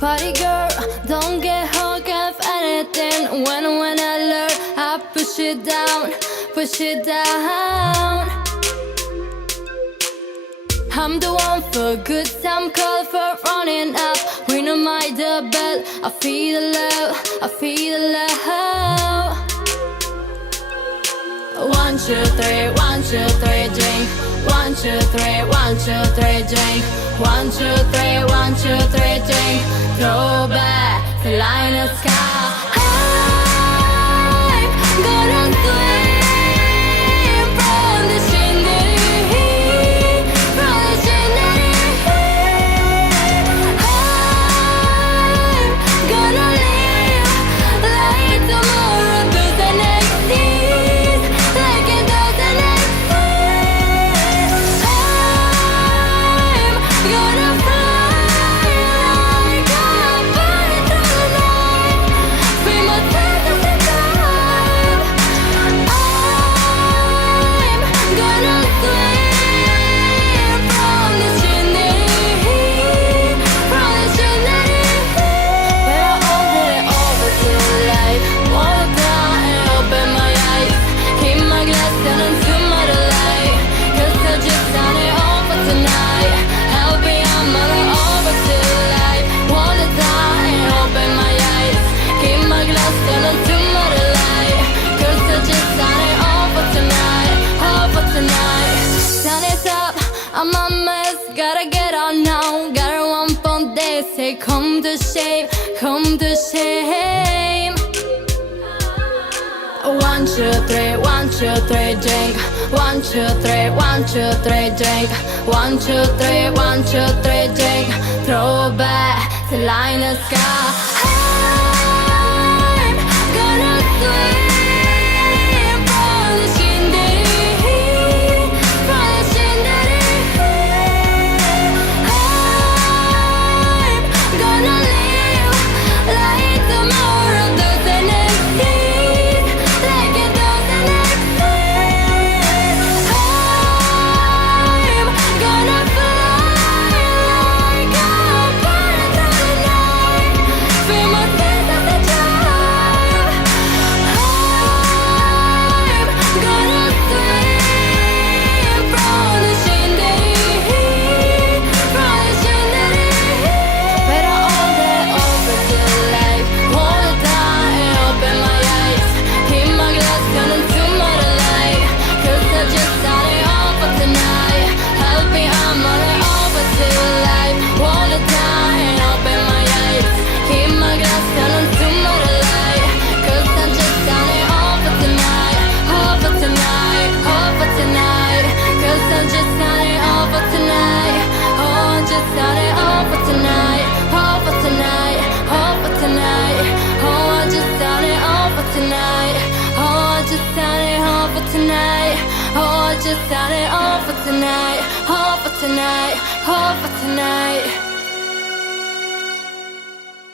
Party girl, don't get hooked of anything. When I learn, I push it down, push it down. I'm the one for good time, call for running up. Ring on my doorbell, I feel the love, I feel the love. 1, 2, 3, 1, 2, 3, drink. 1, 2, 3, 1, 2, 3, drink. 1, 2, 3, 1, 2, 3, drink. Throw back the line of sky. I'm gonna swim from the chandelier, from the chandelier. I'm gonna live like tomorrow doesn't exist, like it doesn't exist. I'm gonna fly like a bird through the night, free my senses of time. I'm gonna swim from the chandelier, from the chandelier. But I hold it over to life, hold down and open my eyes, keep my glass down until my light, 'cause I just done it all for tonight. Help me, I'm all over to life, hold it down and open my eyes, keep my glass down until my light, 'cause I just done it all for tonight, all for tonight. Sun is up, I'm a mess, gotta get on now, gotta one for this, say come to shame, come to shame. 1, 2, 3, 1, 2, 3, drink. 1, 2, 3, 1, 2, 3, drink. 1, 2, 3, 1, 2, 3, drink. Throw back the line of sky. I'm gonna swim from the chandelier, from the chandelier. I'm gonna live like tomorrow doesn't exist, like it doesn't exist. I'm gonna fly like a bird through the night, feel my senses of time. I'm gonna swim from the chandelier, from the chandelier. But I hold it over to life, hold it down and open my eyes, keep my glass down until my light, 'cause I just done it all for tonight. Help me, I'm on it over to life, hold it down and open my eyes, keep my glass down until my light, 'cause I just done it all for tonight, all for tonight, all for tonight, 'cause I just done it all for tonight, oh I just done it all for tonight, all for tonight, all for tonight, oh I just done it all for tonight, oh I just done it all for tonight, oh I just done it all for tonight, all for tonight, all for tonight.